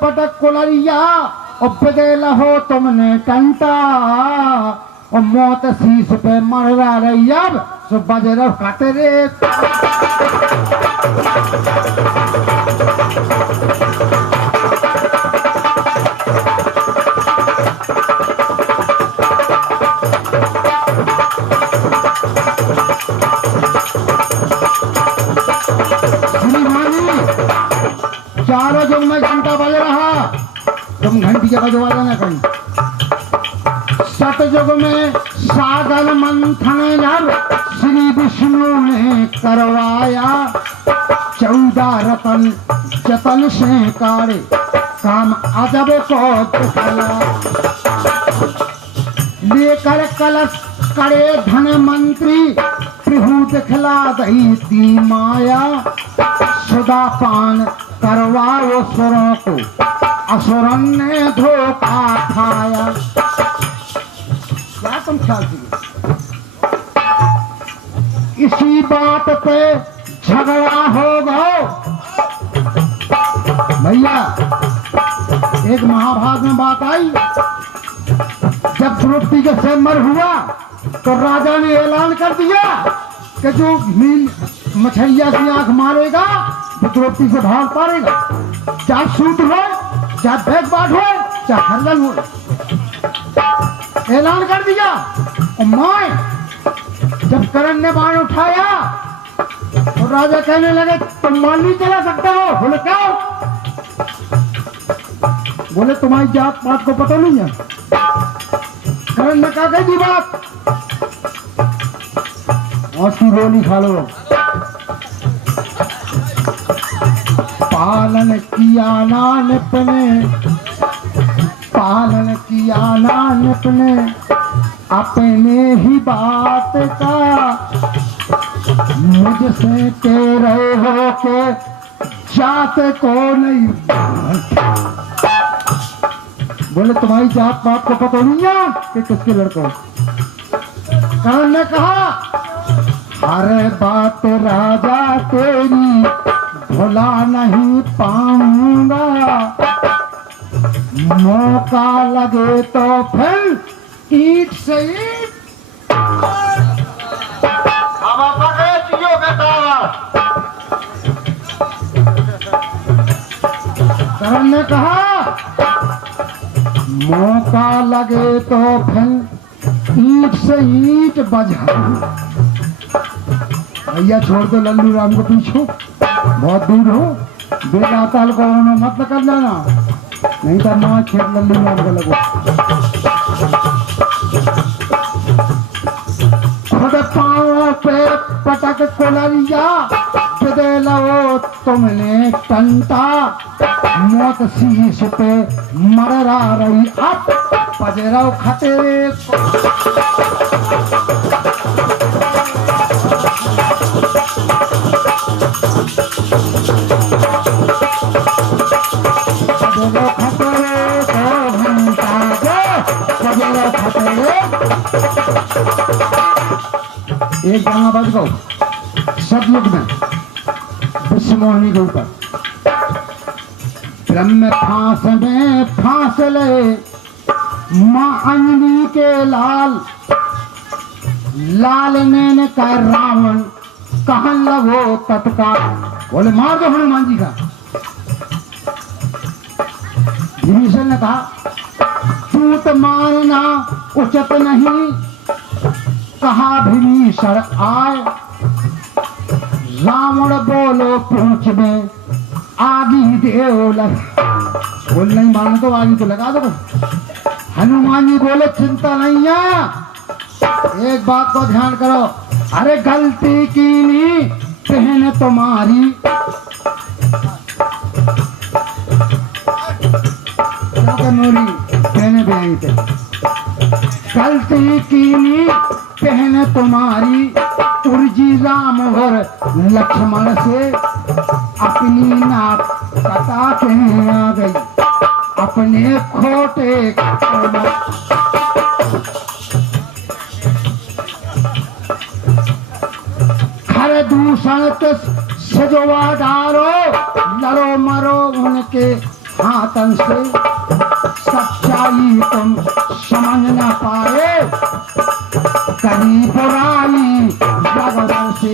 पटक कुलरिया और बदला हो तुमने कंटा और मौत शीश पे मरवा रही अब सो बजरव काटे रे। चारों युग में घंटा बज रहा, तुम घंटी के बजवा देना कहीं। सतयुग में सागर मंथन जब श्री विष्णु ने करवाया, 14 रतन जतन से कारे काम अजब को दिखाया। लेकर कलश करे धन मंत्री प्रभु दिखला दही दी माया, सुधा पान करवाओ सुरों को असुरन ने धोखा खाया। क्या तुम ख्याल किए? इसी बात पे झगड़ा होगा भैया। एक महाभारत में बात आई, जब द्रौपदी का स्वयंवर हुआ तो राजा ने ऐलान कर दिया कि जो मछैया की आंख मारेगा वो द्रौपदी से भाग पारेगा, चाहे सूत हो चाहे बैकबाट हो चाहे हरदल हो। ऐलान कर दिया। और माए जब करण ने बाण उठाया तो राजा कहने लगे तुम मान नहीं चला सकते हो। बोले क्या? बोले तुम्हारी जात पात को पता नहीं है। करण ने कहा कही बात औसी गोली खा लो। पालन किया ना निपने, पालन किया ना निपने अपने ही बात का, मुझसे कह रहे हो के जात को नहीं। बोले तुम्हारी जात पात को पता नहीं है कि किसके लड़कों। करण ने कहा अरे बात राजा तेरी भुला नहीं पाऊंगा, मौका लगे तो फिर ईट से ईट। करण ने कहा मौका लगे तो फिर ईट से ईट बजा। भैया छोड़ दो लल्लू राम को पीछे, बहुत दूर हो। बेटा ताल को मत कर लेना, नहीं तो माँ खेत लल्लू राम को लगो। खुद पाँव पे पटक कुलरिया दे लो तुमने टंटा, मौत शीश पे मररा रही अब बजराव खटे। एक गाना बज गो सतयुग में विश्वमोहिनी के ऊपर। ब्रह्म फांस में फांस ले मां अंजनी के लाल, लाल ने का रावण कहन लगो तत्काल। बोले मार दो हनुमान जी का। विभीषण ने कहा तूत मारना उचित नहीं, कहा विभीषण आए। रावण बोलो पूछ में आगी देव लग। बोल नहीं मारना तो आगी तो लगा दो। हनुमान जी बोले चिंता नहीं है, एक बात को ध्यान करो। अरे गलती की नहीं बहन तुम्हारी, कहने बहन थे। गलती की नहीं बहन तुम्हारी, उर्जी राम और लक्ष्मण से अपनी नाक कटा के आ गई अपने खोटे। खर दूषण सजवा डारो, लरो मरो उनके सनातन से सच्चाई तुम समझ न पाए, करी बुराई जगदर से।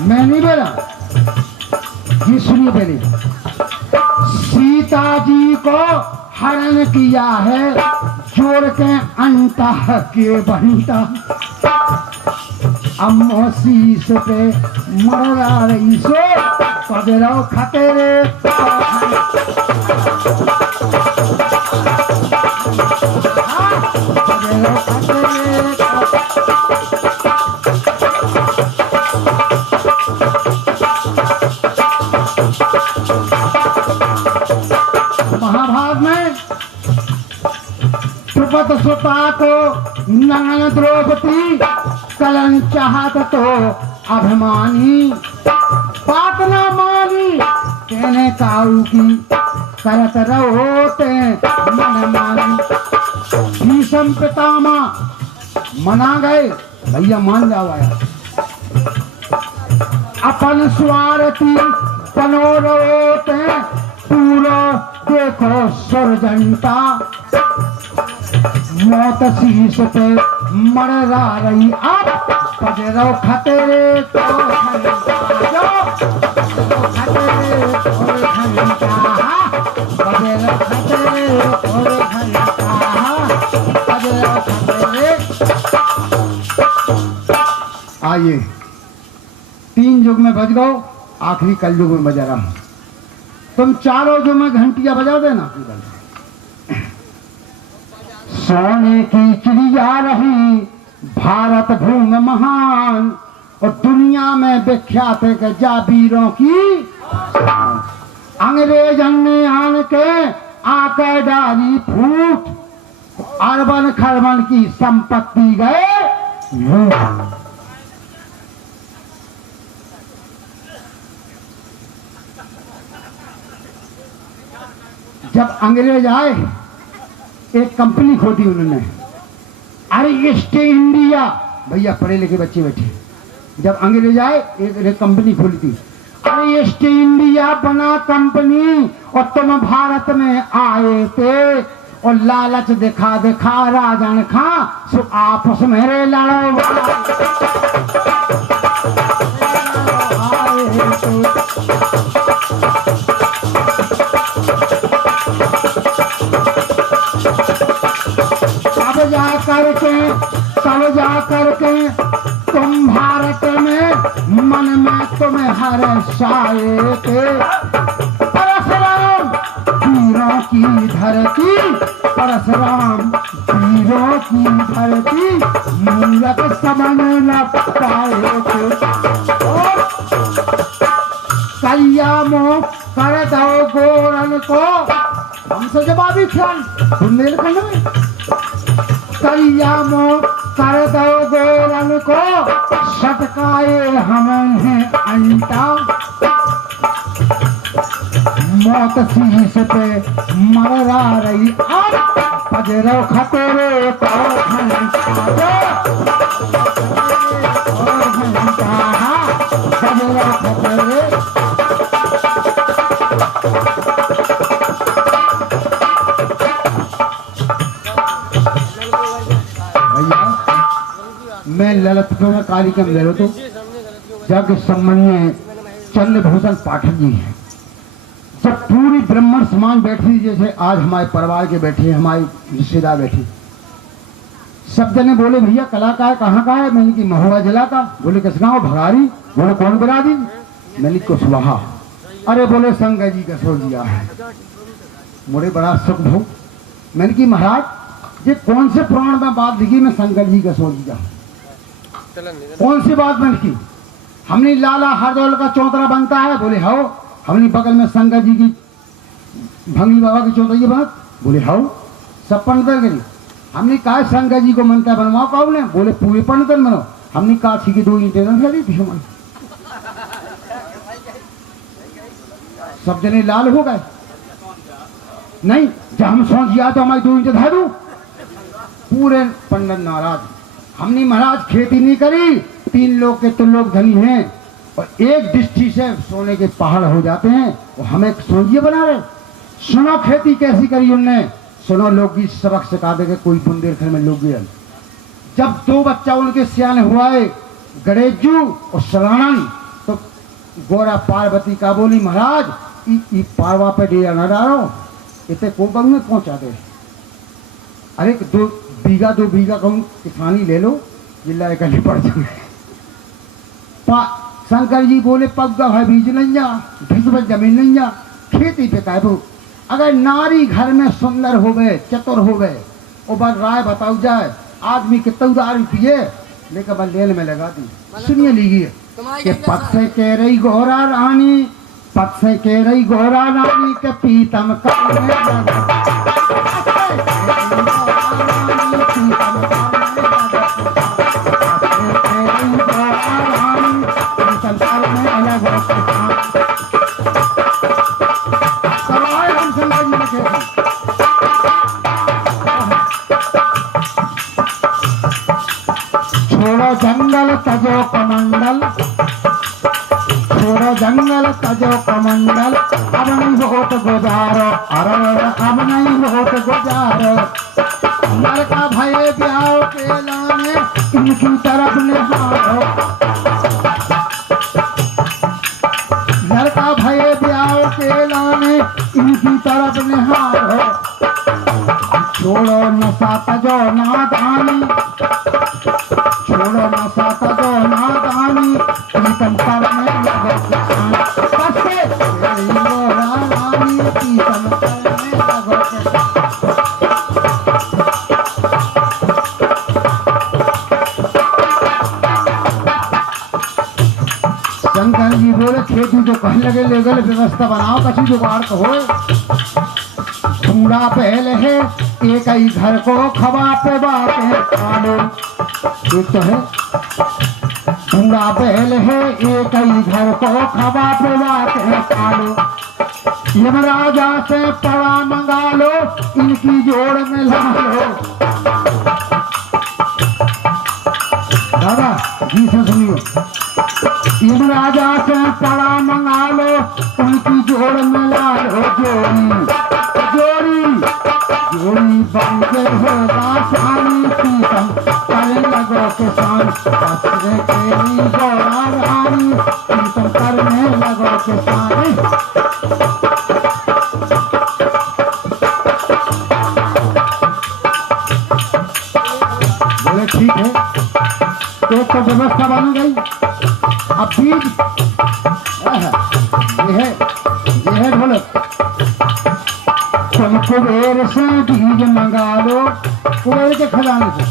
मैं नहीं बोला, ये सुनिए पहले। सीता जी को हरण किया है जोड़ के अंता के बंटा, अम्मो शीश पे मरा रही सो पजरो खतरे। महाभारत में द्रुपद सुता को नयन द्रौपदी कलन चाहत तो अभिमानी, बात न मानी कहने काऊ की करत रहोते मन मानी। भीषम पितामह मना गए, भैया मान जाओ आया। अपन स्वार्थी बनो रहोते पूरा देखो सुरजंता, मौत शीश पे मरा रही अब पजरो खतरे तो घंटा, खतरे और घंटा, पजरो खतरे और घंटा, पजरो खतरे। आइए, 3 युग में बज गो, आखिरी कल युग में बजा रहा हूं। तुम चारों जो में घंटियां बजा देना। सोने की चिड़िया रही भारत भूमि महान, और दुनिया में विख्यात है जाबीरों की। अंग्रेजन ने आन के आकर डाली फूट, अरबन खरबन की संपत्ति गए लूट। जब अंग्रेज आए एक कंपनी खोदी उन्होंने, अरे ईस्ट इंडिया, भैया पढ़े लिखे बच्चे बैठे। जब अंग्रेज आए एक कंपनी खोली थी, अरे ईस्ट इंडिया बना कंपनी, और तुम भारत में आए थे और लालच दिखा दिखा राजन खा सो आपस में रे लड़ो तब जा करके तुम भारत में मन में तुम्हें हर्षाए थे। परशुराम वीरों की धरती, परशुराम वीरों की धरती, मूरत समझ न पाए थे। कलियामो कर दो गोरन को, हमसे जवाबी ख्याल बुंदेलखंड में। कलियामो कर दो गोरन को, सटकाए हमें अंटा, मौत शीश पे मरा रही अब पजरो खतरे को घंटा, पजरो खतरे। मैं ललितपुर में कार्यक्रम ले लो तो जग सम्मानीय चंद्रभूषण पाठक जी हैं। जब पूरी ब्राह्मण समाज बैठी, जैसे आज हमारे परिवार के बैठे, हमारे रिश्तेदार बैठे, सब जने बोले भैया कलाकार कहाँ का है? मैंने की महुआ जिला का। बोले किस गाँव? भगारी। बोले कौन बना दी? मैंने कुशवाहा। अरे बोले शंकर जी का सो दिया है। मुझे बड़ा सुख भो। मैंने की महाराज ये कौन से पुराण में बात लिखी मैं शंकर जी का सो दिया? कौन सी बात मैंने की? हमने लाला हरदौल का चौतरा बनता है। बोले हाओ। हमने बगल में शंकर जी की भंगी बाबा की चौतरी बनत। बोले हाओ। सब पंडितन करी। हमने कहा शंकर जी को मनता बनवाओ काऊ ने? बोले पूरे पंडितन बनो। हमने कहा की 2 ईंटें लगी थी। सब जने लाल हो गए। नहीं जब हम सोच गया तो हमारी 2 ईंटें धा दू। पूरे पंडित नाराज, हमने महाराज खेती नहीं करी, 3 लोग के तो लोग धनी हैं और एक दृष्टि से सोने के पहाड़ हो जाते हैं, वो हमें सोनिए बना रहे। सुनो खेती कैसी करी उनने, सुनो लोकगीत सबक सिखा देंगे कोई बुंदेलखंड में लोकगीत। जब 2 बच्चा उनके सियाने हुआ है, गणेशजू और सलानन, तो गोरा पार्वती का बोली महाराज ई पारवा पे डेरा न डालो, इतने कोबंग में पहुंचा दे। अरे 2 बीघा कहूँ किसानी ले लो, जिला इकट्ठे पड़ जाए। शंकर जी बोले पग्गा है बीज नहीं जा, ढिसबत जमीन नहीं जा, खेती पे काबू। अगर नारी घर में सुंदर हो गए, चतुर हो गए, और बस राय बताओ जाए आदमी कितना उदार पिए, लेकर बस लेन में लगा दी। सुनिए लीजिए कि पद से कह रही गोरा रानी, पद से कह रही गोरा रानी के पीतम करने लगा। छोड़ो जंगल तजो कमंडल, छोड़ो जंगल तजो कमंडल, अब नहीं होत गुजारो, अरे अब नहीं होत गुजारो। लड़का भये ब्याह के लाने इनकी तरफ निहारो, लड़का भये ब्याह के लाने इनकी तरफ निहारो। छोड़ो नशा तजो नादानी, छोड़ो नशा तजो नादानी, प्रीतम करने लगो किसान। बसे तेरी गोरा रानी, प्रीतम करने लगो किसान। शंकर जी बोले खेती जो कहने लगे लेगल व्यवस्था बनाओ, कसी जुगाड़ कहो। ढूंढा पहले है एक ही घर को, खबा पे बात है कालो। एक तो है ढूंढा पहले है एक ही घर को, खबा पे बात है कालो। यमराजा से पड़ा मंगा लो, इनकी जोड़ में ला लो। दादा जी से सुनियो, यमराजा से पड़ा मंगा लो, उनकी जोड़ में ला लो। जोड़ी जोड़ी बन गई होगा सानी, पीतम करने लगो किसान। बसरे तेरी गोरा रानी, पीतम करने लगो किसान। बोले ठीक है, एक तो व्यवस्था बन गई। अब बीज ये है ढोलक, तुम कुबेर से बीज मंगा लो, कुबेर के खजाने से।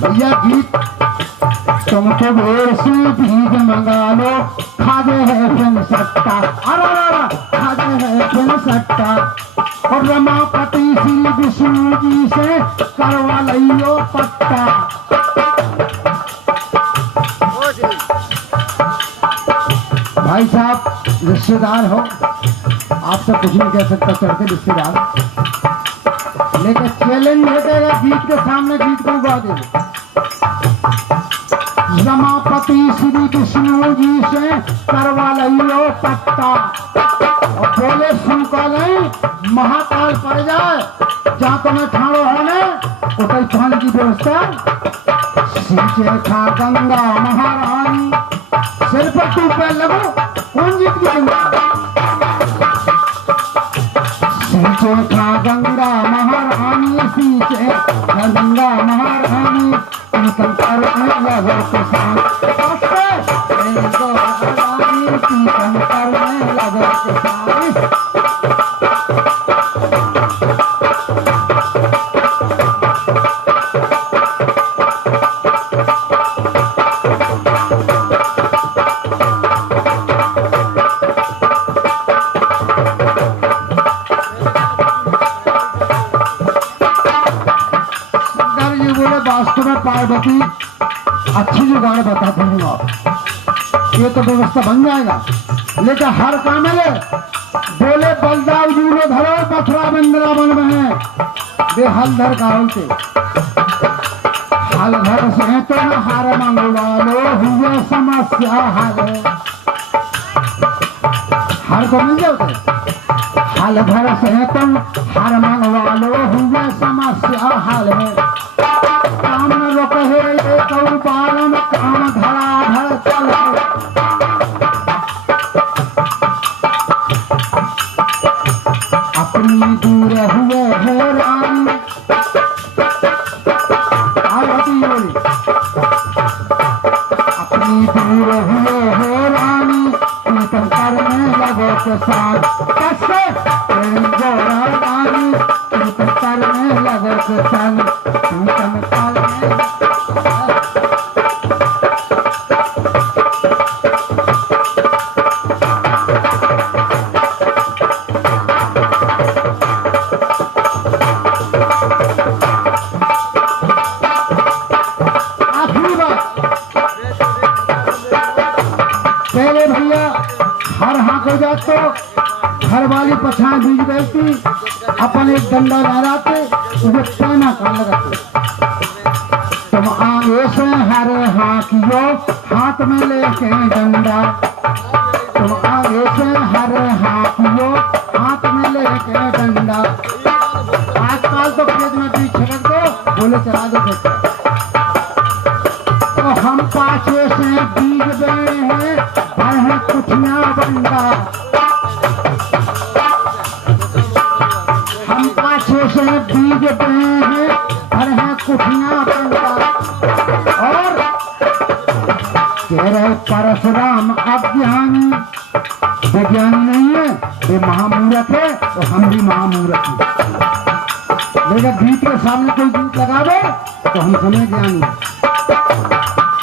भैया गीत, तुम कुबेर से बीज मंगा लो, खाजे है फिर सट्टा, अरे खाजे है फिर सट्टा। और रमापति श्री विष्णु जी से करवा लियो पट्टा। भाई साहब रिश्तेदार हो, आपसे कुछ नहीं कह सकता चढ़ते रिश्तेदार, लेकिन चैलेंज भेटेगा गीत के सामने, गीत को गा दे। रमापति श्री विष्णु जी से करवा लियो पट्टा। और बोले सुनका नहीं, महाकाल पड़ जाए जहाँ तुम्हें ठाड़ो होने, उतई पानी की व्यवस्था। सींचे था गंगा महारानी, सिर पर तू पैर लगो, कौन जीत की गंगा? सींचे था गंगा महारानी, सींचे गंगा महारानी, प्रीतम करने लगो किसान। प्रीतम करने लगो किसान। वास्तव में पार्वती अच्छी जुगाड़ बताती हूँ आप, ये तो व्यवस्था बन जाएगा। लेकिन हर काम है बोले बलदाव जूलो धरो, मथुरा वृंदावन में है, वे हल धर का होते। हाल घर से तुम हार मंगवा लो, हुए समस्या हल। हार को मिल जाते, हाल घर से तुम हार मंगवा लो, हुए समस्या हल। काम न रोक है ये कौ पालन, काम धड़ाधड़ चले। अपनी दूर हुए है रानी, अपनी दूर हुए है रानी, कीर्तन करने लगो के साथ। कैसे जोड़ा रानी, कीर्तन करने लगो के संग, कीर्तन करने। पहले भैया हर हाँक हो जात तो घर वाली पछाड़ बीज बैठती, अपन एक डंडा लहराते, उसे पैना कर लगाते। तुम आगे से हर हाँकियो, हाथ में लेके डंडा। तुम आगे से हर हाँकियो, हाथ में लेके डंडा। आजकल तो खेत में बीज छिड़क दो, बोले चला दो खेत। तो हम पाछे से बीज बे हैं, है कुठिया बंदा। हम पाछे से बीज बे हैं, है कुठिया बंदा। और कह रहे परशुराम अज्ञानी, विज्ञानी नहीं है, ये महामूर्ख है, तो हम भी महामूर्ख हैं। लेकिन बीज के सामने कोई बीज लगावे तो हम समझ ज्ञानी।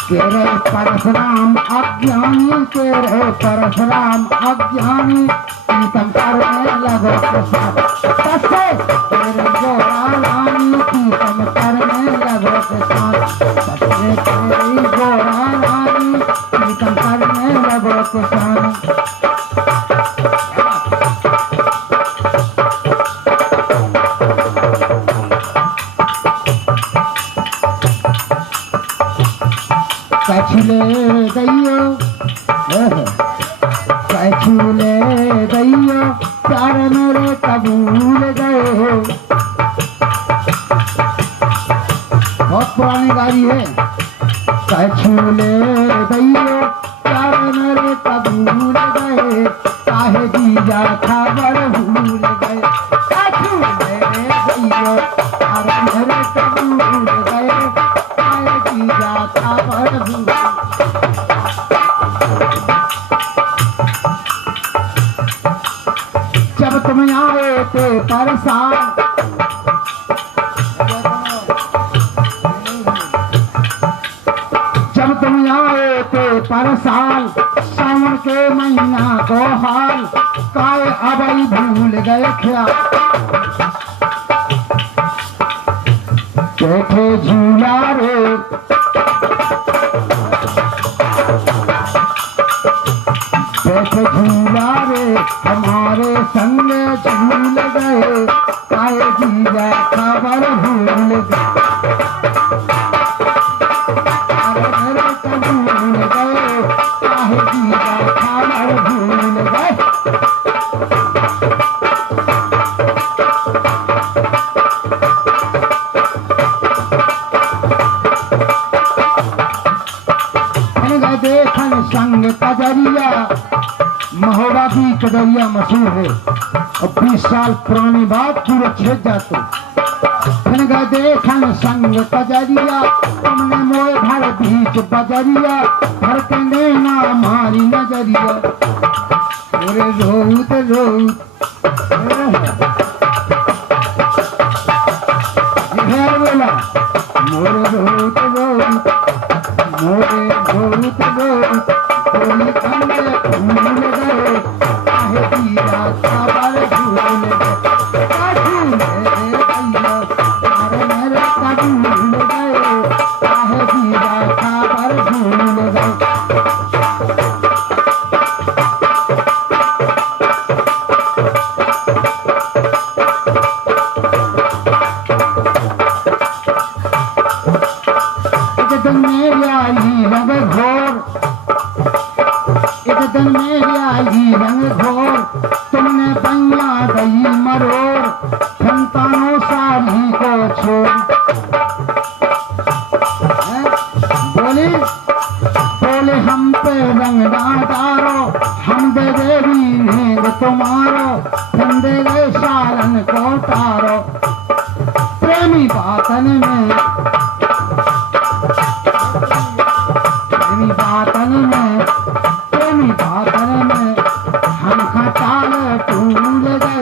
कह रहे परशुराम अज्ञानी, कह रहे परशुराम अज्ञानी, कीर्तन करने लगो के साथ। कैसे तेरे जोड़ा रानी, कीर्तन करने लगो के साथ। कैसे तेरी जोड़ा रानी, कीर्तन करने लगो के साथ। कछुले दैयो, कछुले दैयो, प्यार मेरे कबूल गए हो। बहुत पुरानी गाड़ी है। कछुले दैयो, प्यार मेरे कबूल गए, काहे जीजा खबर भूल गए। कछुले दैयो, प्यार मेरे कबूल गए, काहे जीजा खबर भूल। जब तुम आए थे परसाल, जब तुम आए थे परसाल, सावन के महीना को हाल, काहे अबई भूल गए ख्याल। बैठे झूला रे, बैठे झूला रे, हमारे संग झूल गए, काहे जीजा खबर भूल गए। मेरे कबूल गए, काहे जीजा खबर भूल गए। देखन संग कजरिया, महोबा की कजरिया मशहूर है और 20 साल पुरानी बात पूरे छेद जाते। फिर गए देखन संग कजरिया, तुमने मोए भर बीच बजरिया, भर के नैना मारी नजरिया। मोरे रोत रोत बोला, मोरे रोत रोत, मोरे रोत रोत, कोई कंगे भूल गए, काहे जीजा खबर भूल गए। कछुले दैयो, प्यार मेरे कबूल गए, काहे जीजा खबर भूल गए। दिन मेरी आई रंग घोर, एक दिन मेरी आई रंग घोर, तुमने पैया गई मरोड़, संतानों साली को छोड़। बोली बोले हम पे रंग डारो, हम दे देवी नींद तुम्हारो, हम दे गए सालन को तारो। प्रेमी बातन में, प्रेमी बातन में, प्रेमी बातन में हम खटाल टूल गए।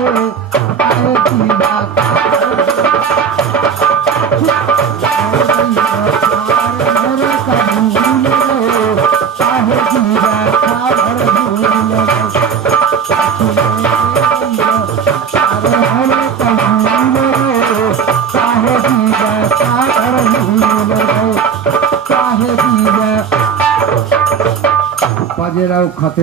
बाजेराव खाते